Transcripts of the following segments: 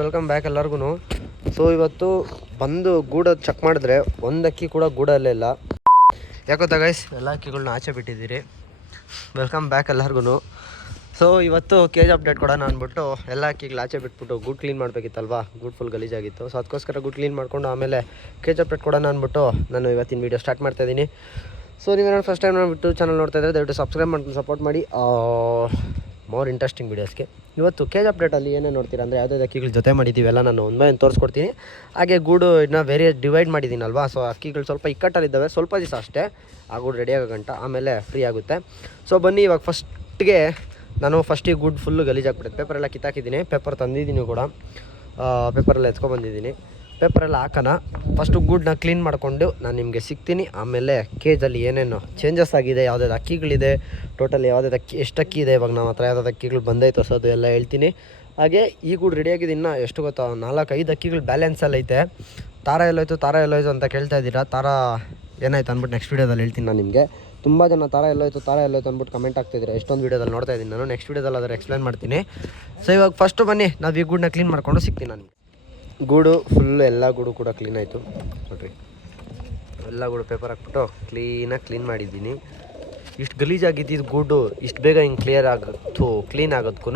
Welcome back ಎಲ್ಲರಿಗೂ so ಇವತ್ತು ಬಂದು ಗೂಡ ಚೆಕ್ ಮಾಡಿದ್ರೆ ಒಂದು ಅಕ್ಕಿ ಕೂಡ ಗೂಡಲ್ಲೇ ಇಲ್ಲ. ಯಾಕೊತ್ತಾ ಗೈಸ್ ಎಲ್ಲ ಅಕ್ಕಿಗಳನ್ನ ಆಚೆ ಬಿಟ್ಟಿದ್ದೀರಿ. ವೆಲ್ಕಮ್ ಬ್ಯಾಕ್ ಎಲ್ಲರಿಗೂ ಸೊ ಇವತ್ತು ಕೆ ಜಿ ಅಪ್ಡೇಟ್ ಕೊಡೋಣ ಅಂದ್ಬಿಟ್ಟು ಎಲ್ಲ ಅಕ್ಕಿಗಳು ಆಚೆ ಬಿಟ್ಬಿಟ್ಟು ಗೂಡ್ ಕ್ಲೀನ್ ಮಾಡಬೇಕಿತ್ತಲ್ವಾ? ಗೂಡ್ ಫುಲ್ ಗಲೀಜಾಗಿತ್ತು. ಸೊ ಅದಕ್ಕೋಸ್ಕರ ಗೂಡ್ ಕ್ಲೀನ್ ಮಾಡ್ಕೊಂಡು ಆಮೇಲೆ ಕೆ ಜಿ ಅಪ್ಡೇಟ್ ಕೊಡೋಣ ಅಂದ್ಬಿಟ್ಟು ನಾನು ಇವತ್ತಿನ ವೀಡಿಯೋ ಸ್ಟಾರ್ಟ್ ಮಾಡ್ತಾಯಿದ್ದೀನಿ ಸೊ ನೀವೇನಾದ್ರು ಫಸ್ಟ್ ಟೈಮ್ ನೋಡ್ಬಿಟ್ಟು ಚಾನಲ್ ನೋಡ್ತಾ ಇದ್ದರೆ ದಯವಿಟ್ಟು ಸಬ್ಸ್ಕ್ರೈಬ್ ಮಾಡ್ಕೊಂಡು ಸಪೋರ್ಟ್ ಮಾಡಿ. ಮೋರ್ ಇಂಟ್ರೆಸ್ಟಿಂಗ್ ವೀಡಿಯೋಸ್ಗೆ ಇವತ್ತು ಕೇಜ್ ಅಪ್ಡೇಟಲ್ಲಿ ಏನೇ ನೋಡ್ತೀರಾ ಅಂದರೆ ಯಾವುದೇ ಅಕ್ಕಿಗಳ ಜೊತೆ ಮಾಡಿದ್ದೀವಿ ಎಲ್ಲ ನಾನು ಒಂದು ಮೇಲೆ ತೋರಿಸ್ಕೊಡ್ತೀನಿ. ಹಾಗೆ ಗೂಡು ಇದನ್ನ ಬೇರೆ ಡಿವೈಡ್ ಮಾಡಿದ್ದೀನಲ್ವಾ ಸೊ ಅಕ್ಕಿಗಳು ಸ್ವಲ್ಪ ಇಕ್ಕಟ್ಟಲ್ಲಿದ್ದಾವೆ, ಸ್ವಲ್ಪ ದಿವಸ ಅಷ್ಟೇ. ಆ ಗೂಡು ರೆಡಿ ಆಗೋ ಗಂಟ, ಆಮೇಲೆ ಫ್ರೀ ಆಗುತ್ತೆ. ಸೊ ಬನ್ನಿ, ಇವಾಗ ಫಸ್ಟ್ಗೆ ನಾನು ಫಸ್ಟಿಗೆ ಗುಡ್ ಫುಲ್ಲು ಗಲೀಜಾಗ್ಬಿಡುತ್ತೆ ಪೇಪರೆಲ್ಲ ಕಿತ್ತಾಕಿದ್ದೀನಿ ಪೇಪರ್ ತಂದಿದ್ದೀನಿ ಕೂಡ. ಪೇಪರೆಲ್ಲ ಎತ್ಕೊಬಂದಿದ್ದೀನಿ ಪೇಪರೆಲ್ಲ ಹಾಕೋಣ ಫಸ್ಟು ಗೂಡನ್ನ ಕ್ಲೀನ್ ಮಾಡಿಕೊಂಡು ನಾನು ನಿಮಗೆ ಸಿಗ್ತೀನಿ. ಆಮೇಲೆ ಕೇಜಲ್ಲಿ ಏನೇನು ಚೇಂಜಸ್ ಆಗಿದೆ ಯಾವುದಾದ್ರು ಅಕ್ಕಿಗಳಿದೆ ಟೋಟಲ್ ಯಾವುದಾದ್ರು ಅಕ್ಕಿ, ಎಷ್ಟು ಅಕ್ಕಿ ಇದೆ, ಇವಾಗ ನಮ್ಮ ಹತ್ರ ಯಾವುದಾದ್ರು ಅಕ್ಕಿಗಳು ಬಂದೈತೆ ಸೊ ಅದು ಎಲ್ಲ ಹೇಳ್ತೀನಿ. ಹಾಗೆ ಈ ಗೂಡು ಆಗಿದೆ ಇನ್ನೂ ಎಷ್ಟು ಗೊತ್ತಾ, ನಾಲ್ಕು ಐದು ಅಕ್ಕಿಗಳು ಬ್ಯಾಲೆನ್ಸಲ್ಲಿ ಐತೆ. ತಾರ ಎಲ್ಲೋಯ್ತು ತಾರ ಎಲ್ಲೋಯ್ತು ಅಂತ ಕೇಳ್ತಾ ಇದ್ದೀರಾ? ತಾರ ಏನಾಯ್ತು ಅಂದ್ಬಿಟ್ಟು ನೆಕ್ಸ್ಟ್ ವೀಡಿಯೋದಲ್ಲಿ ಹೇಳ್ತೀನಿ ನಾನು ನಿಮಗೆ. ತುಂಬ ಜನ ತಾರ ಎಲ್ಲೋಯ್ತು ತಾರ ಎಲ್ಲೋಯ್ತು ಅಂದ್ಬಿಟ್ಟು ಕಮೆಂಟ್ ಆಗ್ತಿದ್ದೀರಾ ಎಷ್ಟೊಂದು ವೀಡಿಯೋದಲ್ಲಿ ನೋಡ್ತಾ ಇದ್ದೀನಿ ನಾನು. ನೆಕ್ಸ್ಟ್ ವೀಡಿಯೋದಲ್ಲಿ ಅದರ ಎಕ್ಸ್ಪ್ಲೇನ್ ಮಾಡ್ತೀನಿ. ಸೊ ಇವಾಗ ಫಸ್ಟು ಬನ್ನಿ, ನಾವು ಈ ಗೂಡನ್ನ ಕ್ಲೀನ್ ಮಾಡ್ಕೊಂಡು ಸಿಗ್ತೀನಿ ನಾನು ಗೂಡು ಫುಲ್ ಎಲ್ಲ ಗೂಡು ಕೂಡ ಕ್ಲೀನ್ ಆಯಿತು. ನೋಡ್ರಿ. ಎಲ್ಲ ಗೂಡು ಪೇಪರ್ ಹಾಕ್ಬಿಟ್ಟು ಕ್ಲೀನಾಗಿ ಕ್ಲೀನ್ ಮಾಡಿದ್ದೀನಿ. ಇಷ್ಟು ಗಲೀಜಾಗಿದ್ದಿದ್ದು ಗೂಡು ಇಷ್ಟು ಬೇಗ ಹಿಂಗೆ ಕ್ಲಿಯರ್ ಆಗುತ್ತು ಕ್ಲೀನ್ ಆಗೋದಕ್ಕೂ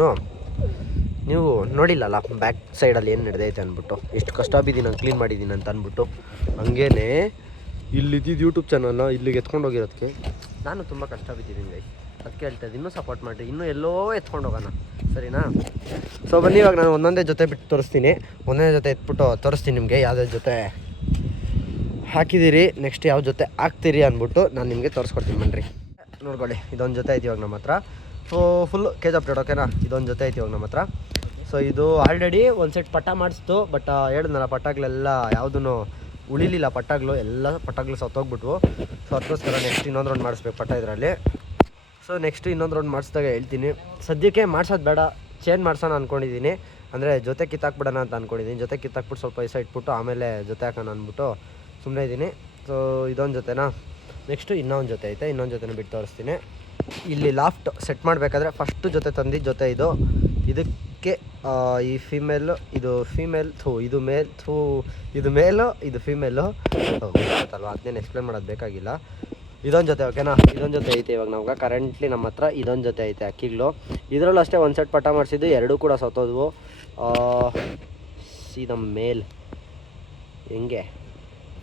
ನೀವು ನೋಡಿಲ್ಲಲ್ಲ ಬ್ಯಾಕ್ ಸೈಡಲ್ಲಿ ಏನು ನಡೆದೈತೆ ಅಂದ್ಬಿಟ್ಟು. ಎಷ್ಟು ಕಷ್ಟ ಬಿದ್ದೀನಿ, ನಾನು ಕ್ಲೀನ್ ಮಾಡಿದ್ದೀನಿ ಅಂತ ಅಂದ್ಬಿಟ್ಟು. ಹಂಗೇ ಇಲ್ಲಿದ್ದಿದ್ದು ಯೂಟ್ಯೂಬ್ ಚಾನಲ್ನ ಇಲ್ಲಿಗೆ ಎತ್ಕೊಂಡು ಹೋಗಿರೋದಕ್ಕೆ ನಾನು ತುಂಬ ಕಷ್ಟ ಬಿದ್ದಿದ್ದೀನಿ ಗೈ ಅದಕ್ಕೆ ಹೇಳ್ತಾ ಇನ್ನೂ ಸಪೋರ್ಟ್ ಮಾಡಿರಿ. ಇನ್ನೂ ಎಲ್ಲೋ ಎತ್ಕೊಂಡು ಹೋಗೋಣ. ಸರಿನಾ? ಸೊ ಬನ್ನಿ, ಇವಾಗ ನಾನು ಒಂದೊಂದೇ ಜೊತೆ ಬಿಟ್ಟು ತೋರಿಸ್ತೀನಿ. ಒಂದೊಂದೇ ಜೊತೆ ಎತ್ಬಿಟ್ಟು ತೋರಿಸ್ತೀನಿ ನಿಮಗೆ ಯಾವುದೇ ಜೊತೆ ಹಾಕಿದ್ದೀರಿ ನೆಕ್ಸ್ಟ್ ಯಾವ ಜೊತೆ ಹಾಕ್ತೀರಿ ಅಂದ್ಬಿಟ್ಟು ನಾನು ನಿಮಗೆ ತೋರಿಸ್ಕೊಡ್ತೀನಿ. ಬನ್ನಿರಿ ನೋಡ್ಕೊಳ್ಳಿ, ಇದೊಂದು ಜೊತೆ ಐತಿ ಇವಾಗ ನಮ್ಮ ಹತ್ರ. ಸೊ ಫುಲ್ ಕೇಜ್ ಅಪ್ಡೇಟ್ ಓಕೆನಾ ಇದೊಂದು ಜೊತೆ ಐತಿ ಇವಾಗ ನಮ್ಮ ಹತ್ರ. ಸೊ ಇದು ಆಲ್ರೆಡಿ ಒಂದು ಸೆಟ್ ಪಟ್ಟ ಮಾಡಿಸ್ತು ಬಟ್ ಹೇಳಿದ್ನಲ್ಲ ಪಟ್ಟಾಗ್ಲೆಲ್ಲ ಯಾವುದೂ ಉಳಿಲಿಲ್ಲ. ಪಟ್ಟಾಗ್ಲು ಎಲ್ಲ ಪಟ್ಟಾಗ್ಲು ಸತ್ತೋಗ್ಬಿಟ್ವು. ಸೊ ಅದಕ್ಕೋಸ್ಕರ ನೆಕ್ಸ್ಟ್ ಇನ್ನೊಂದು ರೌಂಡ್ ಮಾಡಿಸ್ಬೇಕು ಪಟ್ಟ ಇದರಲ್ಲಿ. ಸೊ ನೆಕ್ಸ್ಟ್ ಇನ್ನೊಂದು ರೌಂಡ್ ಮಾಡಿಸಿದಾಗ ಹೇಳ್ತೀನಿ. ಸದ್ಯಕ್ಕೆ ಮಾಡ್ಸೋದು ಬೇಡ ಚೇಂಜ್ ಮಾಡ್ಸೋಣ ಅಂದ್ಕೊಂಡಿದ್ದೀನಿ ಅಂದರೆ ಜೊತೆ ಕಿತ್ತಾಕ್ಬಿಡೋಣ ಅಂತ ಅಂದ್ಕೊಂಡಿದ್ದೀನಿ ಜೊತೆ ಕಿತ್ತಾಕ್ಬಿಟ್ಟು ಸ್ವಲ್ಪ ಪೈಸಾ ಇಟ್ಬಿಟ್ಟು ಆಮೇಲೆ ಜೊತೆ ಹಾಕೋಣ ಅಂದ್ಬಿಟ್ಟು ಸುಮ್ಮನೆ ಇದ್ದೀನಿ ಸೊ ಇದೊಂದು ಜೊತೆನಾ? ನೆಕ್ಸ್ಟು ಇನ್ನೊಂದು ಜೊತೆ ಐತೆ. ಇನ್ನೊಂದು ಜೊತೆನ ಬಿಟ್ಟು ತೋರಿಸ್ತೀನಿ. ಇಲ್ಲಿ ಲಾಫ್ಟ್ ಸೆಟ್ ಮಾಡಬೇಕಾದ್ರೆ ಫಸ್ಟು ಜೊತೆ ತಂದಿದ್ದ ಜೊತೆ ಇದು. ಇದಕ್ಕೆ ಈ ಫಿಮೇಲು ಇದು ಫಿಮೇಲ್ ಥೂ ಇದು ಮೇಲ್ ಥೂ ಇದು ಮೇಲು ಇದು ಫಿಮೇಲು ಗೊತ್ತಲ್ವ ಅದನ್ನೇನು ಎಕ್ಸ್ಪ್ಲೇನ್ ಮಾಡೋದು ಬೇಕಾಗಿಲ್ಲ. ಇದೊಂದು ಜೊತೆ ಓಕೆನಾ ಇದೊಂದು ಜೊತೆ ಐತೆ ಇವಾಗ ನಮ್ಗೆ. ಕರೆಂಟ್ಲಿ ನಮ್ಮ ಹತ್ರ ಇದೊಂದು ಜೊತೆ ಐತೆ ಅಕ್ಕಿಗಳು. ಇದರಲ್ಲೂ ಅಷ್ಟೇ ಒಂದು ಸೆಟ್ ಪಟ್ಟ ಮಾಡಿಸಿದ್ದು. ಎರಡೂ ಕೂಡ ಸತ್ತೋದ್ವು. ಸೀದಾ ಮೇಲ್. ಹೆಂಗೆ?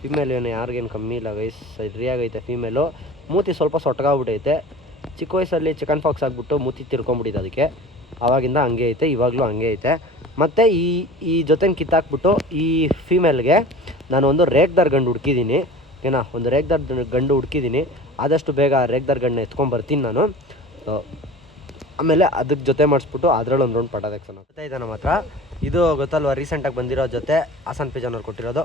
ಫಿಮೇಲ್ ಏನು? ಯಾರಿಗೇನು ಕಮ್ಮಿ ಇಲ್ಲ ವಯಸ್ ಸರಿಯಾಗೈತೆ ಫಿಮೇಲು ಮೂತಿ ಸ್ವಲ್ಪ ಸೊಟ್ಗಾಗ್ಬಿಟ್ಟೈತೆ ಚಿಕ್ಕ ವಯಸ್ಸಲ್ಲಿ ಚಿಕನ್ ಫಾಕ್ಸ್ ಆಗಿಬಿಟ್ಟು ಮೂತಿ ತಿರ್ಕೊಂಬಿಟ್ಟಿದ್ದು ಅದಕ್ಕೆ. ಆವಾಗಿಂದ ಹಂಗೆ ಐತೆ, ಇವಾಗಲೂ ಹಂಗೆ ಐತೆ. ಮತ್ತು ಈ ಈ ಜೊತೆನ ಕಿತ್ತಾಕ್ಬಿಟ್ಟು ಈ ಫೀಮೇಲ್ಗೆ ನಾನು ಒಂದು ರೇಗ್ದಾರ್ ಗಂಡು ಹುಡ್ಕಿದ್ದೀನಿ. ಓಕೆನಾ ಒಂದು ರೇಗ್ದಾರ್ ಗಂಡು ಹುಡ್ಕಿದ್ದೀನಿ. ಆದಷ್ಟು ಬೇಗ ರೇಗ್ದಾರ್ ಗಂಡನ್ನ ಎತ್ಕೊಂಬರ್ತೀನಿ ನಾನು. ಆಮೇಲೆ ಅದಕ್ಕೆ ಜೊತೆ ಮಾಡಿಸ್ಬಿಟ್ಟು ಅದರಲ್ಲಿ ಒಂದು ರೌಂಡ್ ಪಟ್ಟದಕ್ಕೆ ಸರ್ ಗೊತ್ತಾ ಇದೆ ನಮ್ಮ ಹತ್ರ? ಇದು ಗೊತ್ತಲ್ವಾ ರೀಸೆಂಟಾಗಿ ಬಂದಿರೋ ಜೊತೆ, ಹಾಸನ್ ಪಿಜನವ್ರು ಕೊಟ್ಟಿರೋದು.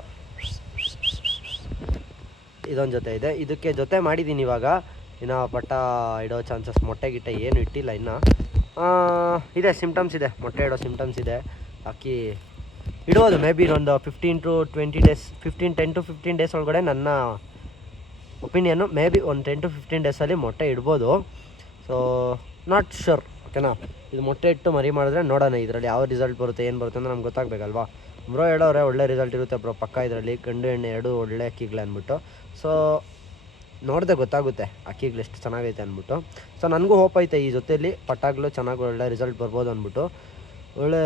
ಇದೊಂದು ಜೊತೆ ಇದೆ. ಇದಕ್ಕೆ ಜೊತೆ ಮಾಡಿದ್ದೀನಿ ಇವಾಗ. ಇನ್ನು ಪಟ್ಟ ಇಡೋ ಚಾನ್ಸಸ್ ಮೊಟ್ಟೆ ಗಿಟ್ಟೆ ಏನು ಇಟ್ಟಿಲ್ಲ ಇನ್ನು. ಇದೆ ಸಿಮ್ಟಮ್ಸ್ ಇದೆ. ಮೊಟ್ಟೆ ಇಡೋ ಸಿಮ್ಟಮ್ಸ್ ಇದೆ. ಅಕ್ಕಿ ಇಡ್ಬೋದು ಮೇ ಬಿ ಒಂದು fifteen to twenty days fifteen ten to fifteen days ಒಳಗಡೆ ನನ್ನ ಒಪಿನಿಯನ್ನು ಮೇ ಬಿ ಒಂದು ಟೆನ್ ಟು ಫಿಫ್ಟೀನ್ ಡೇಸಲ್ಲಿ ಮೊಟ್ಟೆ ಇಡ್ಬೋದು. ಸೊ ನಾಟ್ ಶೋರ್ ಓಕೆನಾ ಇದು ಮೊಟ್ಟೆ ಇಟ್ಟು ಮರಿ ಮಾಡಿದ್ರೆ ನೋಡೋಣ ಇದರಲ್ಲಿ ಯಾವ ರಿಸಲ್ಟ್ ಬರುತ್ತೆ, ಏನು ಬರುತ್ತೆ ಅಂತ ನಮ್ಗೆ ಗೊತ್ತಾಗಬೇಕಲ್ವಾ? ಬ್ರೋ ಹೇಳೋರೆ ಒಳ್ಳೆ ರಿಸಲ್ಟ್ ಇರುತ್ತೆ ಬ್ರೋ, ಪಕ್ಕ ಇದರಲ್ಲಿ, ಗಂಡು ಎಣ್ಣೆ ಎರಡು ಒಳ್ಳೆ ಅಕ್ಕಿಗಳು ಅಂದ್ಬಿಟ್ಟು. ಸೊ ನೋಡಿದೆ ಗೊತ್ತಾಗುತ್ತೆ, ಅಕ್ಕಿಗಳು ಎಷ್ಟು ಚೆನ್ನಾಗೈತೆ ಅಂದ್ಬಿಟ್ಟು. ಸೊ ನನಗೂ ಹೋಪ್ ಐತೆ ಈ ಜೊತೆಯಲ್ಲಿ ಪಟ್ಟಾಗಲು ಚೆನ್ನಾಗಿ ಒಳ್ಳೆ ರಿಸಲ್ಟ್ ಬರ್ಬೋದು ಅಂದ್ಬಿಟ್ಟು. ಒಳ್ಳೆ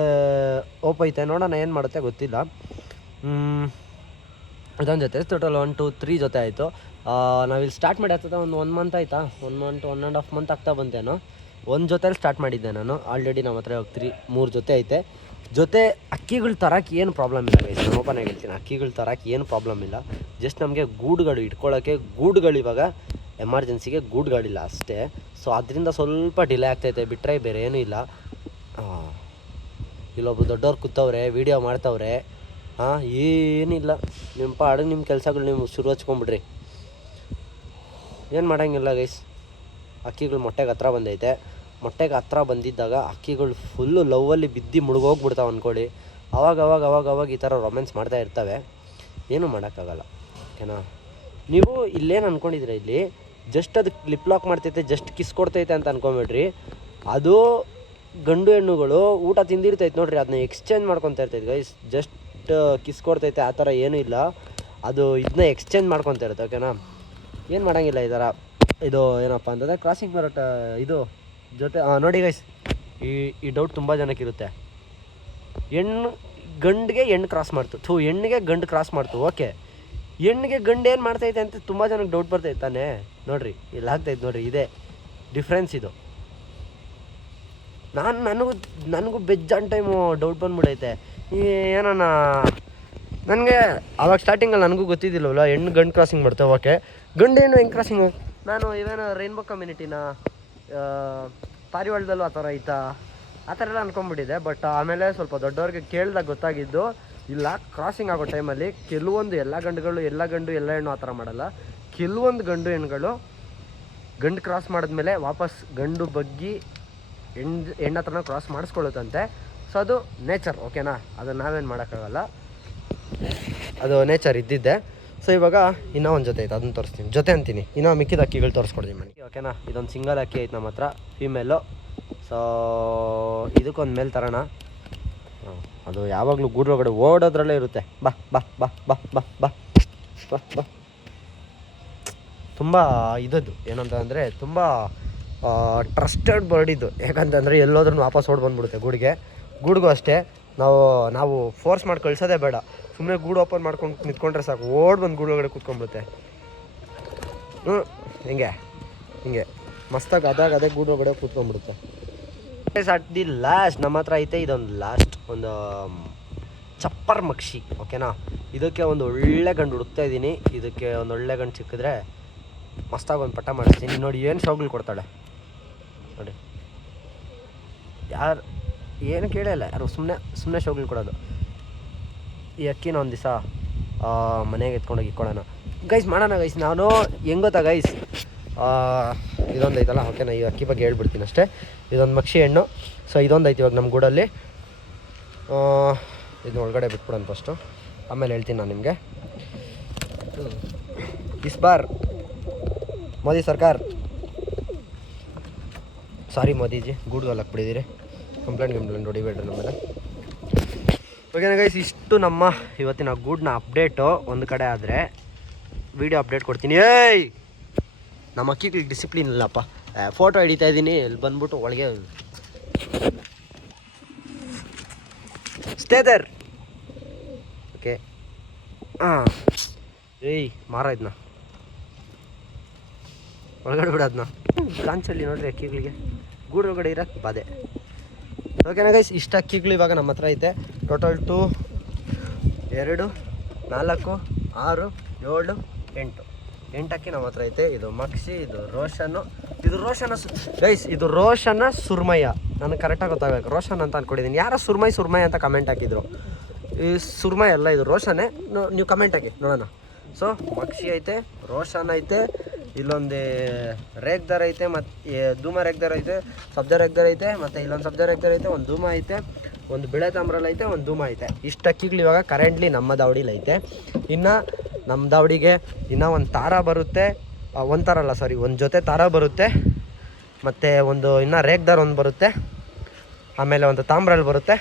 ಓಪ್ ಐತೆ. ನೋಡೋಣ ಏನು ಮಾಡುತ್ತೆ ಗೊತ್ತಿಲ್ಲ. ಅದೊಂದು ಜೊತೆ. ಟೋಟಲ್ ಒನ್ ಟು ತ್ರೀ ಜೊತೆ ಆಯಿತು. ನಾವಿಲ್ಲಿ ಸ್ಟಾರ್ಟ್ ಮಾಡಿ ಆಗ್ತದೆ ಒಂದು ಒನ್ ಮಂತ್ ಆಯಿತಾ? One month one and half month ಆಗ್ತಾ ಬಂತೇನೋ? ಒಂದು ಜೊತೆಲಿ ಸ್ಟಾರ್ಟ್ ಮಾಡಿದ್ದೆ ನಾನು. ಆಲ್ರೆಡಿ ನಮ್ಮ ಹತ್ರ ಹೋಗ್ತೀರಿ ಮೂರು ಜೊತೆ ಐತೆ. ಜೊತೆ ಅಕ್ಕಿಗಳು ತರಕ್ಕೆ ಏನು ಪ್ರಾಬ್ಲಮ್ ಇಲ್ಲ ಗೈಸ್ ನಾನು ಓಪನ್ ಆಗಿ ಹೇಳ್ತೀನಿ. ಅಕ್ಕಿಗಳು ತರಕ್ಕೆ ಏನು ಪ್ರಾಬ್ಲಮ್ ಇಲ್ಲ. ಜಸ್ಟ್ ನಮಗೆ ಗೂಡುಗಳು ಇಟ್ಕೊಳ್ಳೋಕ್ಕೆ ಗೂಡುಗಳು ಇವಾಗ ಎಮರ್ಜೆನ್ಸಿಗೆ ಗೂಡುಗಳಿಲ್ಲ ಅಷ್ಟೇ. ಸೊ ಅದರಿಂದ ಸ್ವಲ್ಪ ಡಿಲೇ ಆಗ್ತೈತೆ. ಬಿಟ್ಟರೆ ಬೇರೆ ಏನೂ ಇಲ್ಲ. ಇಲ್ಲೊಬ್ರು ದೊಡ್ಡವ್ರು ಕೂತವ್ರೆ ವೀಡಿಯೋ ಮಾಡ್ತವ್ರೆ, ಹಾಂ, ಏನಿಲ್ಲ. ನಿಮ್ಮ ಪಾಡು ನಿಮ್ಮ ಕೆಲಸಗಳು ನೀವು ಶುರು ಹಚ್ಕೊಂಬಿಡ್ರಿ. ಏನು ಮಾಡೋಂಗಿಲ್ಲ ಗೈಸ್ ಅಕ್ಕಿಗಳು ಮೊಟ್ಟೆಗೆ ಹತ್ರ ಬಂದೈತೆ. ಮೊಟ್ಟೆಗೆ ಹತ್ರ ಬಂದಿದ್ದಾಗ ಅಕ್ಕಿಗಳು ಫುಲ್ಲು ಲವ್ವಲ್ಲಿ ಬಿದ್ದು ಮುಳುಗೋಗ್ಬಿಡ್ತಾವೆ ಅಂದ್ಕೊಳ್ಳಿ ಅವಾಗ ಅವಾಗ ಅವಾಗ ಅವಾಗ ಈ ಥರ ರೊಮ್ಯಾನ್ಸ್ ಮಾಡ್ತಾ ಇರ್ತವೆ. ಏನೂ ಮಾಡೋಕ್ಕಾಗಲ್ಲ. ಓಕೆನಾ? ನೀವು ಇಲ್ಲೇನು ಅಂದ್ಕೊಂಡಿದ್ರೆ ಇಲ್ಲಿ? ಜಸ್ಟ್ ಅದಕ್ಕೆ ಲಿಪ್ ಲಾಕ್ ಮಾಡ್ತೈತೆ, ಜಸ್ಟ್ ಕಿಸ್ ಕೊಡ್ತೈತೆ ಅಂತ ಅಂದ್ಕೊಂಬಿಡ್ರಿ ಅದು ಗಂಡು ಹೆಣ್ಣುಗಳು ಊಟ ತಿಂದಿರ್ತೈತೆ ನೋಡ್ರಿ, ಅದನ್ನ ಎಕ್ಸ್ಚೇಂಜ್ ಮಾಡ್ಕೊತಾ ಇರ್ತೈತೆ ಗೈಸ್ ಜಸ್ಟ್ ಕಿಸ್ ಕೊಡ್ತೈತೆ, ಆ ಥರ ಏನೂ ಇಲ್ಲ. ಅದು ಇದನ್ನ ಎಕ್ಸ್ಚೇಂಜ್ ಮಾಡ್ಕೊತಾ ಇರುತ್ತೆ ಓಕೆನಾ ಏನು ಮಾಡೋಂಗಿಲ್ಲ ಈ ಥರ. ಇದು ಏನಪ್ಪ ಅಂತಂದರೆ ಕ್ರಾಸಿಂಗ್ ಬರೋ ಇದು ಜೊತೆ ನೋಡಿ ಗೈಸ್ ಈ ಈ ಡೌಟ್ ತುಂಬ ಜನಕ್ಕಿರುತ್ತೆ ಹೆಣ್ಣು, ಗಂಡಿಗೆ ಹೆಣ್ಣು ಕ್ರಾಸ್ ಮಾಡ್ತು. ಥೂ, ಹೆಣ್ಣಿಗೆ ಗಂಡು ಕ್ರಾಸ್ ಮಾಡ್ತು ಓಕೆ ಹೆಣ್ಣಿಗೆ ಗಂಡು ಏನು ಮಾಡ್ತೈತೆ ಅಂತ ತುಂಬ ಜನಕ್ಕೆ ಡೌಟ್ ಬರ್ತೈತೆ ತಾನೇ? ನೋಡಿರಿ, ಇಲ್ಲಿ ಆಗ್ತೈತೆ ನೋಡ್ರಿ, ಇದೇ ಡಿಫ್ರೆನ್ಸ್ ಇದು. ನಾನು ನನಗೂ ನನಗೂ ಬೆಜ್ಜಾನ್ ಟೈಮು ಡೌಟ್ ಬಂದ್ಬಿಡೈತೆ. ಈ ಏನನ್ನ ನನಗೆ ಅವಾಗ ಸ್ಟಾರ್ಟಿಂಗಲ್ಲಿ ನನಗೂ ಗೊತ್ತಿದ್ದಿಲ್ಲವಲ್ಲ, ಹೆಣ್ಣು ಗಂಡು ಕ್ರಾಸಿಂಗ್ ಮಾಡ್ತೇವೆ ಓಕೆ ಗಂಡು ಹೆಣ್ಣು ಹೆಂಗೆ ಕ್ರಾಸಿಂಗ್ ನಾನು ಇವೇನು ರೈನ್ಬೋ ಕಮ್ಯುನಿಟಿನ ಪಾರಿವಾಳದಲ್ಲೂ ಆ ಥರ ಐತಾ? ಆ ಥರ ಎಲ್ಲ ಅನ್ಕೊಂಡ್ಬಿಟ್ಟಿದೆ ಬಟ್ ಆಮೇಲೆ ಸ್ವಲ್ಪ ದೊಡ್ಡವ್ರಿಗೆ ಕೇಳಿದಾಗ ಗೊತ್ತಾಗಿದ್ದು, ಇಲ್ಲ ಕ್ರಾಸಿಂಗ್ ಆಗೋ ಟೈಮಲ್ಲಿ ಕೆಲವೊಂದು ಎಲ್ಲ ಗಂಡುಗಳು, ಎಲ್ಲ ಗಂಡು, ಎಲ್ಲ ಹೆಣ್ಣು ಆ ಥರ ಮಾಡಲ್ಲ. ಕೆಲವೊಂದು ಗಂಡು ಹೆಣ್ಣುಗಳು ಗಂಡು ಕ್ರಾಸ್ ಮಾಡಿದ್ಮೇಲೆ ವಾಪಸ್ ಗಂಡು ಬಗ್ಗಿ ಹೆಣ್ಣು ಹೆಣ್ಣು ಹತ್ರನ ಕ್ರಾಸ್ ಮಾಡಿಸ್ಕೊಳ್ಳುತ್ತಂತೆ. ಸೊ ಅದು ನೇಚರ್ ಓಕೆನಾ ಅದು ನಾವೇನು ಮಾಡೋಕ್ಕಾಗಲ್ಲ. ಅದು ನೇಚರ್ ಇದ್ದಿದ್ದೆ. ಸೊ ಇವಾಗ ಇನ್ನೂ ಒಂದು ಜೊತೆ ಐತೆ, ಅದನ್ನು ತೋರಿಸ್ತೀನಿ. ಜೊತೆ ಅಂತೀನಿ. ಇನ್ನೂ ಮಿಕ್ಕಿದ ಅಕ್ಕಿಗಳು ತೋರಿಸ್ಕೊಡ್ತೀನಿ ಮನೆ. ಓಕೆನಾ ಇದೊಂದು ಸಿಂಗಲ್ ಅಕ್ಕಿ ಐತೆ ನಮ್ಮ ಹತ್ರ ಫೀಮೇಲು ಸೊ ಇದಕ್ಕೊಂದು ಮೇಲೆ ತರೋಣ. ಅದು ಯಾವಾಗಲೂ ಗೂಡು ಒಳಗಡೆ ಓಡೋದ್ರಲ್ಲೇ ಇರುತ್ತೆ. ಬಾ ಬಾ ಬಾ ಬಾ ಬಾ ಬಾ ಬಾ ಬಾ. ತುಂಬ ಇದದ್ದು ಏನಂತ ಅಂದರೆ ತುಂಬ ಟ್ರಸ್ಟೆಡ್ ಬರ್ಡ್ ಇದು. ಯಾಕಂತಂದರೆ ಎಲ್ಲೋದ್ರೂ ವಾಪಸ್ ಓಡ್ ಬಂದ್ಬಿಡುತ್ತೆ ಗೂಡಿಗೆ. ಗೂಡಿಗೂ ಅಷ್ಟೇ, ನಾವು ನಾವು ಫೋರ್ಸ್ ಮಾಡಿ ಕಳಿಸೋದೇ ಬೇಡ. ಸುಮ್ಮನೆ ಗೂಡು ಓಪನ್ ಮಾಡ್ಕೊಂಡು ನಿಂತ್ಕೊಂಡ್ರೆ ಸಾಕು. ಓಡ್ ಬಂದು ಗೂಡು ಒಳಗಡೆ ಕೂತ್ಕೊಂಡ್ಬಿಡುತ್ತೆ. ಹ್ಞೂ ಹಿಂಗೆ ಹಿಂಗೆ. ಮಸ್ತಾಗಿ ಅದಾಗ ಅದೇ ಗೂಡು ಒಳಗಡೆ ಕೂತ್ಕೊಂಡ್ಬಿಡುತ್ತೆ. ಅಟ್ ದಿ ಲಾಸ್ಟ್ ನಮ್ಮ ಹತ್ರ ಐತೆ ಇದೊಂದು ಲಾಸ್ಟ್ ಒಂದು ಚಪ್ಪರ್ ಮಕ್ಷಿ ಓಕೆನಾ ಇದಕ್ಕೆ ಒಂದು ಒಳ್ಳೆ ಗಂಡು ಹುಡುಕ್ತಾ ಇದ್ದೀನಿ. ಇದಕ್ಕೆ ಒಂದು ಒಳ್ಳೆ ಗಂಡು ಸಿಕ್ಕಿದ್ರೆ ಮಸ್ತಾಗಿ ಒಂದು ಪಟ್ಟ ಮಾಡಿಸ್ತೀನಿ ನೋಡಿ ಏನು ಶೋಗ್ಲು ಕೊಡ್ತಾಳೆ. ನೋಡಿ. ಯಾರು, ಏನು ಕೇಳಿಲ್ಲ, ಯಾರು ಸುಮ್ಮನೆ ಸುಮ್ಮನೆ ಶೋಗಳು ಕೊಡೋದು ಈ ಅಕ್ಕಿನ ಒಂದು ದಿವಸ ಮನೆಗೆ ಎತ್ಕೊಂಡೋಗಿ ಇಕ್ಕೊಳ್ಳೋಣ ಗೈಸ್ ಮಾಡೋಣ ಗೈಸ್ ನಾನು, ಹೆಂಗ್ ಗೊತ್ತಾ ಗೈಸ್ ಇದೊಂದು ಐತಲ್ಲ ಓಕೆನಾ ಈ ಅಕ್ಕಿ ಬಗ್ಗೆ ಹೇಳ್ಬಿಡ್ತೀನಿ ಅಷ್ಟೇ. ಇದೊಂದು ಮಕ್ಷಿ ಹೆಣ್ಣು. ಸೊ ಇದೊಂದು ಐತಿ ಇವಾಗ ನಮ್ಮ ಗೂಡಲ್ಲಿ. ಇದನ್ನ ಒಳಗಡೆ ಬಿಟ್ಬಿಡೋಣ ಫಸ್ಟು ಆಮೇಲೆ ಹೇಳ್ತೀನಿ ನಾನು ನಿಮಗೆ. ಇಸ್ ಬಾರ್ ಮೋದಿ ಸರ್ಕಾರ. ಸಾರಿ ಮೋದಿಜಿ ಗೂಡ್ಗಲ್ಲಿ ಹಾಕ್ಬಿಟ್ಟಿದ್ದೀರಿ. ಕಂಪ್ಲೇಂಟ್ ಕಂಪ್ಲೇಂಟ್ ಹೊಡಿಬೇಡ್ರಿ ನಮ್ಮ ಮೇಲೆ ಓಕೆನಾ ಗೈಸ್ ಇಷ್ಟು ನಮ್ಮ ಇವತ್ತಿನ ಗೂಡ್ನ ಅಪ್ಡೇಟು ಒಂದು ಕಡೆ ಆದರೆ ವಿಡಿಯೋ ಅಪ್ಡೇಟ್ ಕೊಡ್ತೀನಿ. ಏಯ್! ನಮ್ಮ ಅಕ್ಕಿಗಳಿಗೆ ಡಿಸಿಪ್ಲಿನ್ ಇಲ್ಲಪ್ಪ. ಫೋಟೋ ಹಿಡಿತಾ ಇದ್ದೀನಿ, ಇಲ್ಲಿ ಬಂದ್ಬಿಟ್ಟು ಒಳಗೆ. ಸ್ಟೇದರ್ ಓಕೆ ಹಾಂ ಏಯ್, ಮಾರ ಇದನ್ನ ಒಳಗಡೆ ಬಿಡೋದನ್ನ ಕಾಂಚಲ್ಲಿ ನೋಡ್ರಿ ಅಕ್ಕಿಗಳಿಗೆ. ಗೂಡು ಇರೋ ಇರೋಕ್ಕೆ ಬಾಧೆ ಓಕೆನಾ ಗೈಸ್ ಇಷ್ಟು ಅಕ್ಕಿಗಳು ಇವಾಗ ನಮ್ಮ ಹತ್ರ ಐತೆ. ಟೋಟಲ್ ಟು ಎರಡು, ನಾಲ್ಕು, ಆರು, ಏಳು, ಎಂಟು. ಎಂಟು ಅಕ್ಕಿ ನಮ್ಮ ಹತ್ರ ಐತೆ. ಇದು ಮಕ್ಷಿ, ಇದು ರೋಷನ್ನು ಇದು ರೋಷನ ಗೈಸ್ ಇದು ರೋಷನ ಸುರ್ಮಯ್ಯ. ನನಗೆ ಕರೆಕ್ಟಾಗಿ ಗೊತ್ತಾಗಬೇಕು. ರೋಷನ್ ಅಂತ ಅಂದ್ಕೊಂಡಿದ್ದೀನಿ ಯಾರೋ ಸುರ್ಮೈ ಸುರ್ಮಯ್ ಅಂತ ಕಮೆಂಟ್ ಹಾಕಿದ್ರು? ಈ ಸುರ್ಮೈ ಅಲ್ಲ, ಇದು ರೋಷನೇ. ನೀವು ಕಮೆಂಟ್ ಹಾಕಿ, ನೋಡೋಣ. ಸೊ ಮಕ್ಷಿ ಐತೆ, ರೋಷನ್ ಐತೆ ಇಲ್ಲೊಂದು ದರ ಐತೆ ಮತ್ತು ಧೂಮ ರೇಗ್ದಾರ್ ಐತೆ, ಸಬ್ಜ ರೇಗ್ ದರ ಐತೆ, ಮತ್ತು ಇಲ್ಲೊಂದು ಸಬ್ಜ ರೇಗ್ ದರ ಐತೆ, ಒಂದು ಧೂಮ ಐತೆ, ಒಂದು ಬಿಳೆ ತಾಮ್ರಲ್ಲಿ ಐತೆ, ಒಂದು ಧೂಮ ಐತೆ. ಇಷ್ಟು ಅಕ್ಕಿಗಳು ಇವಾಗ ಕರೆಂಟ್ಲಿ ನಮ್ಮ ದಾವಡಿಲಿ ಐತೆ. ಇನ್ನು ನಮ್ಮ ದಾವಡಿಗೆ ಇನ್ನೂ ಒಂದು ತಾರ ಬರುತ್ತೆ. ಒಂದು ಅಲ್ಲ ಸಾರಿ ಒಂದು ಜೊತೆ ತಾರ ಬರುತ್ತೆ. ಮತ್ತು ಒಂದು, ಇನ್ನು ರೇಗ್ದಾರ್ ಒಂದು ಬರುತ್ತೆ. ಆಮೇಲೆ ಒಂದು ತಾಮ್ರಲ್ಲಿ ಬರುತ್ತೆ.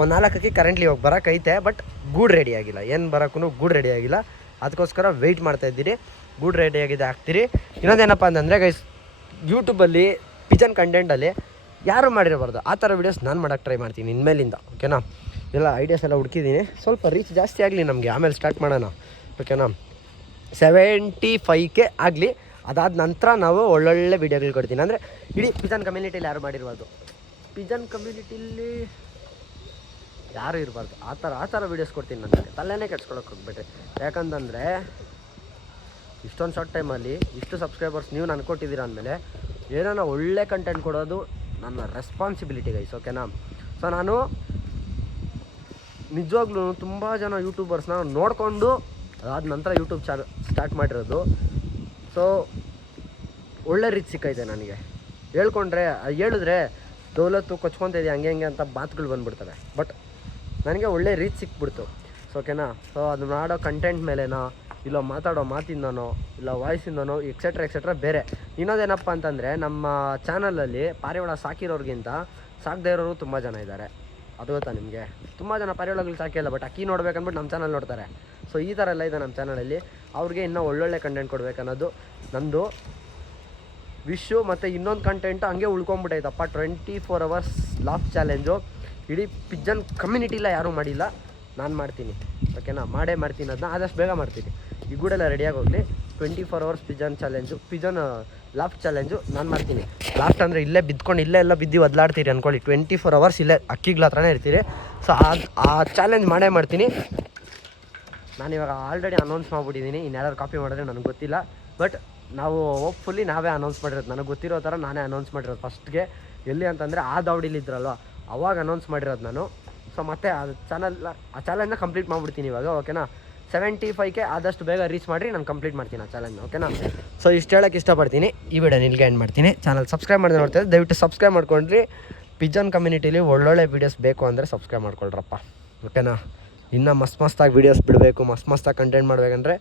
ಒಂದು ನಾಲ್ಕು ಅಕ್ಕಿ ಕರೆಂಟ್ಲಿ ಇವಾಗ ಬರೋಕ್ಕೈತೆ ಬಟ್ ಗೂಡ್ ರೆಡಿ ಆಗಿಲ್ಲ. ಏನು ಬರೋಕ್ಕೂ ಗೂಡ್ ರೆಡಿ ಆಗಿಲ್ಲ. ಅದಕ್ಕೋಸ್ಕರ ವೆಯ್ಟ್ ಮಾಡ್ತಾ ಇದ್ದೀರಿ. ಗೂಡು ರೈಡ್ ಆಗಿದೆ, ಹಾಕ್ತೀರಿ. ಇನ್ನೊಂದೇನಪ್ಪ ಅಂತಂದರೆ ಗೈಸ್ ಯೂಟ್ಯೂಬಲ್ಲಿ ಪಿಜನ್ ಕಂಟೆಂಟಲ್ಲಿ ಯಾರು ಮಾಡಿರಬಾರ್ದು, ಆ ಥರ ವೀಡಿಯೋಸ್ ನಾನು ಮಾಡೋಕೆ ಟ್ರೈ ಮಾಡ್ತೀನಿ, ಇನ್ಮೇಲಿಂದ ಓಕೆನಾ ಎಲ್ಲ ಐಡಿಯಾಸ್ ಎಲ್ಲ ಹುಡುಕಿದ್ದೀನಿ. ಸ್ವಲ್ಪ ರೀಚ್ ಜಾಸ್ತಿ ಆಗಲಿ ನಮಗೆ, ಆಮೇಲೆ ಸ್ಟಾರ್ಟ್ ಮಾಡೋಣ ಓಕೆನಾ ಸೆವೆಂಟಿ ಫೈವ್ಗೆ ಆಗಲಿ, ಅದಾದ ನಂತರ ನಾವು ಒಳ್ಳೊಳ್ಳೆ ವೀಡಿಯೋಗಳು ಕೊಡ್ತೀನಿ. ಅಂದರೆ, ಇಡೀ ಪಿಜನ್ ಕಮ್ಯುನಿಟಿಲಿ ಯಾರು ಮಾಡಿರಬಾರ್ದು? ಪಿಜನ್ ಕಮ್ಯುನಿಟಿಲಿ ಯಾರು ಇರಬಾರ್ದು? ಆ ಥರ ಆ ಥರ ವೀಡಿಯೋಸ್ ಕೊಡ್ತೀನಿ ನನಗೆ. ತಲೆನೇ ಕೆಡ್ಸ್ಕೊಳಕ್ಕೆ ಹೋಗ್ಬಿಟ್ರಿ ಯಾಕಂತಂದರೆ ಇಷ್ಟೊಂದು ಶಾರ್ಟ್ ಟೈಮಲ್ಲಿ ಇಷ್ಟು ಸಬ್ಸ್ಕ್ರೈಬರ್ಸ್ ನೀವು ನಾನು ಕೊಟ್ಟಿದ್ದೀರ ಅಂದಮೇಲೆ ಏನೋ ಒಳ್ಳೆ ಕಂಟೆಂಟ್ ಕೊಡೋದು ನನ್ನ ರೆಸ್ಪಾನ್ಸಿಬಿಲಿಟಿ ಗೈಸ್ ಓಕೆನಾ ಸೊ ನಾನು ನಿಜವಾಗ್ಲೂ ತುಂಬ ಜನ ಯೂಟ್ಯೂಬರ್ಸ್ನ ನೋಡಿಕೊಂಡು ಅದಾದ ನಂತರ ಯೂಟ್ಯೂಬ್ ಚಾನಲ್ ಸ್ಟಾರ್ಟ್ ಮಾಡಿರೋದು. ಸೊ ಒಳ್ಳೆ ರೀತಿ ಸಿಕ್ಕೈತೆ ನನಗೆ. ಹೇಳ್ಕೊಂಡ್ರೆ ಹೇಳಿದ್ರೆ ದೌಲತ್ತು ಕೊಚ್ಕೊತಾ ಇದೆ ಹಂಗೆ ಹಂಗೆ ಅಂತ ಮಾತುಗಳು ಬಂದ್ಬಿಡ್ತವೆ. ಬಟ್ ನನಗೆ ಒಳ್ಳೆ ರೀಚ್ ಸಿಕ್ಬಿಡ್ತು ಸೊ ಓಕೆನಾ ಸೊ ಅದು ಮಾಡೋ ಕಂಟೆಂಟ್ ಮೇಲೆನೋ ಇಲ್ಲ, ಮಾತಾಡೋ ಮಾತಿಂದನೋ, ಇಲ್ಲ, ವಾಯ್ಸಿಂದನೋ ಎಕ್ಸೆಟ್ರಾ ಎಕ್ಸೆಟ್ರಾ ಬೇರೆ. ಇನ್ನೊಂದೇನಪ್ಪ ಅಂತಂದರೆ, ನಮ್ಮ ಚಾನಲಲ್ಲಿ ಪಾರಿವಾಳ ಸಾಕಿರೋರ್ಗಿಂತ ಸಾಕದೇ ಇರೋರು ತುಂಬ ಜನ ಇದ್ದಾರೆ. ಅದು ಗೊತ್ತಾ ನಿಮಗೆ? ತುಂಬ ಜನ ಪಾರಿವಾಳಗಳು ಸಾಕಿಲ್ಲ ಬಟ್ ಅಕ್ಕಿ ನೋಡ್ಬೇಕಂದ್ಬಿಟ್ಟು ನಮ್ಮ ಚಾನಲ್ ನೋಡ್ತಾರೆ. ಸೊ ಈ ಥರ ಎಲ್ಲ ಇದೆ ನಮ್ಮ ಚಾನಲಲ್ಲಿ. ಅವ್ರಿಗೆ ಇನ್ನೂ ಒಳ್ಳೊಳ್ಳೆ ಕಂಟೆಂಟ್ ಕೊಡ್ಬೇಕನ್ನೋದು. ನಂದು ವಿಶು ಮತ್ತು ಇನ್ನೊಂದು ಕಂಟೆಂಟ್ ಹಂಗೆ ಉಳ್ಕೊಂಬಿಟ್ಟೈತಪ್ಪ twenty four hours loft challenge ಇಡೀ ಪಿಜ್ಜನ್ ಕಮ್ಯುನಿಟಿಲ್ಲ ಯಾರೂ ಮಾಡಿಲ್ಲ. ನಾನು ಮಾಡ್ತೀನಿ. ಓಕೆನಾ ಮಾಡೇ ಮಾಡ್ತೀನಿ. ಅದನ್ನ ಆದಷ್ಟು ಬೇಗ ಮಾಡ್ತೀನಿ. ಈ ಗೂಡೆಲ್ಲ ರೆಡಿಯಾಗಿ ಹೋಗಲಿ twenty four hours pigeon challenge pigeon loft challenge ನಾನು ಮಾಡ್ತೀನಿ. ಲಾಫ್ಟ್ ಅಂದರೆ ಇಲ್ಲೇ ಬಿದ್ಕೊಂಡು ಇಲ್ಲೇ ಎಲ್ಲ ಬಿದ್ದು ಒದ್ಲಾಡ್ತೀರಿ ಅಂದ್ಕೊಳ್ಳಿ ಟ್ವೆಂಟಿ ಫೋರ್ ಅವರ್ಸ್ ಇಲ್ಲೇ ಅಕ್ಕಿಗಳ ಹತ್ರನೇ ಇರ್ತೀರಿ. ಸೊ ಆ ಚಾಲೆಂಜ್ ಮಾಡೇ ಮಾಡ್ತೀನಿ. ನಾನು ಇವಾಗ ಆಲ್ರೆಡಿ ಅನೌನ್ಸ್ ಮಾಡ್ಬಿಟ್ಟಿದ್ದೀನಿ ಇನ್ಯಾರು ಕಾಪಿ ಮಾಡಿದ್ರೆ ನನಗೆ ಗೊತ್ತಿಲ್ಲ. ಬಟ್ ನಾವು ಹೋಪ್ಫುಲ್ಲಿ ನಾವೇ ಅನೌನ್ಸ್ ಮಾಡಿರೋದು. ನನಗೆ ಗೊತ್ತಿರೋ ಥರ ನಾನೇ ಅನೌನ್ಸ್ ಮಾಡಿರೋದು ಫಸ್ಟ್ಗೆ ಎಲ್ಲಿ ಅಂತಂದರೆ ಆ ದೌಡಿಲಿದ್ರಲ್ವ ಅವಾಗ ಅನೌನ್ಸ್ ಮಾಡಿರೋದು ನಾನು. ಸೊ ಮತ್ತೆ ಆ ಚಾನಲ್ ಆ ಚಾಲೆಂಜ್ನ ಕಂಪ್ಲೀಟ್ ಮಾಡ್ಬಿಡ್ತೀನಿ ಇವಾಗ ಓಕೆನಾ ಸೆವೆಂಟಿ ಫೈವ್ಗೆ ಆದಷ್ಟು ಬೇಗ ರೀಚ್ ಮಾಡಿ ನಾನು ಕಂಪ್ಲೀಟ್ ಮಾಡ್ತೀನಿ ಆ ಚಾಲೆಂಜ್ ಓಕೆನಾ ಸೊ ಇಷ್ಟು ಹೇಳೋಕ್ಕೆ ಇಷ್ಟಪಡ್ತೀನಿ. ಈ ವಿಡಿಯೋ ನಿಲ್ಗೆ ಎಂಡ್ ಮಾಡ್ತೀನಿ. ಚಾನಲ್ ಸಬ್ಸ್ಕ್ರೈಬ್ ಮಾಡಿದ್ರೆ ನೋಡ್ತಾರೆ ದಯವಿಟ್ಟು ಸಬ್ಸ್ಕ್ರೈಬ್ ಮಾಡ್ಕೊಂಡ್ರಿ. ಪಿಜನ್ ಕಮ್ಯುನಿಟಿಲಿ ಒಳ್ಳೊಳ್ಳೆ ವೀಡಿಯೋಸ್ ಬೇಕು ಅಂದರೆ ಸಬ್ಸ್ಕ್ರೈಬ್ ಮಾಡ್ಕೊಳ್ರಪ್ಪ ಓಕೆನಾ ಇನ್ನು ಮಸ್ತ್ ಮಸ್ತಾಗಿ ವೀಡಿಯೋಸ್ ಬಿಡಬೇಕು, ಮಸ್ತ್ ಮಸ್ತಾಗಿ ಕಂಟೆಂಟ್ ಮಾಡಬೇಕಂದ್ರೆ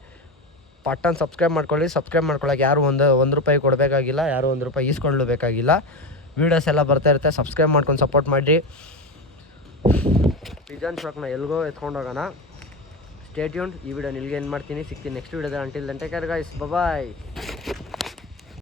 ಪಟ್ಟನ್ ಸಬ್ಸ್ಕ್ರೈಬ್ ಮಾಡ್ಕೊಳ್ಳಿ. ಸಬ್ಸ್ಕ್ರೈಬ್ ಮಾಡ್ಕೊಳ್ಳೋಕೆ ಯಾರು ಒಂದು ಒಂದು ರೂಪಾಯಿ ಕೊಡಬೇಕಾಗಿಲ್ಲ, ಯಾರು ಒಂದು ರೂಪಾಯಿ ಈಸ್ಕೊಳ್ಳಬೇಕಾಗಿಲ್ಲ ವೀಡಿಯೋಸ್ ಎಲ್ಲ ಬರ್ತಾ ಇರುತ್ತೆ ಸಬ್ಸ್ಕ್ರೈಬ್ ಮಾಡ್ಕೊಂಡು ಸಪೋರ್ಟ್ ಮಾಡಿರಿ. ಪಿಜನ್ ಶಾಕ್ನ ಎಲ್ಗೋ ಎತ್ಕೊಂಡು ಹೋಗೋಣ. ಸ್ಟೇಟ್ಯೂನ್ ಈ ವಿಡಿಯೋ ನಿಲ್ಗೆ ಏನು ಮಾಡ್ತೀನಿ ಸಿಗ್ತೀನಿ ನೆಕ್ಸ್ಟ್ ವಿಡಿಯೋದಲ್ಲಿ ಅಂಟಿಲ್ ದಂಟೆ ಕರ್ ಗಾಯ್ಸ್ ಬಾಯ್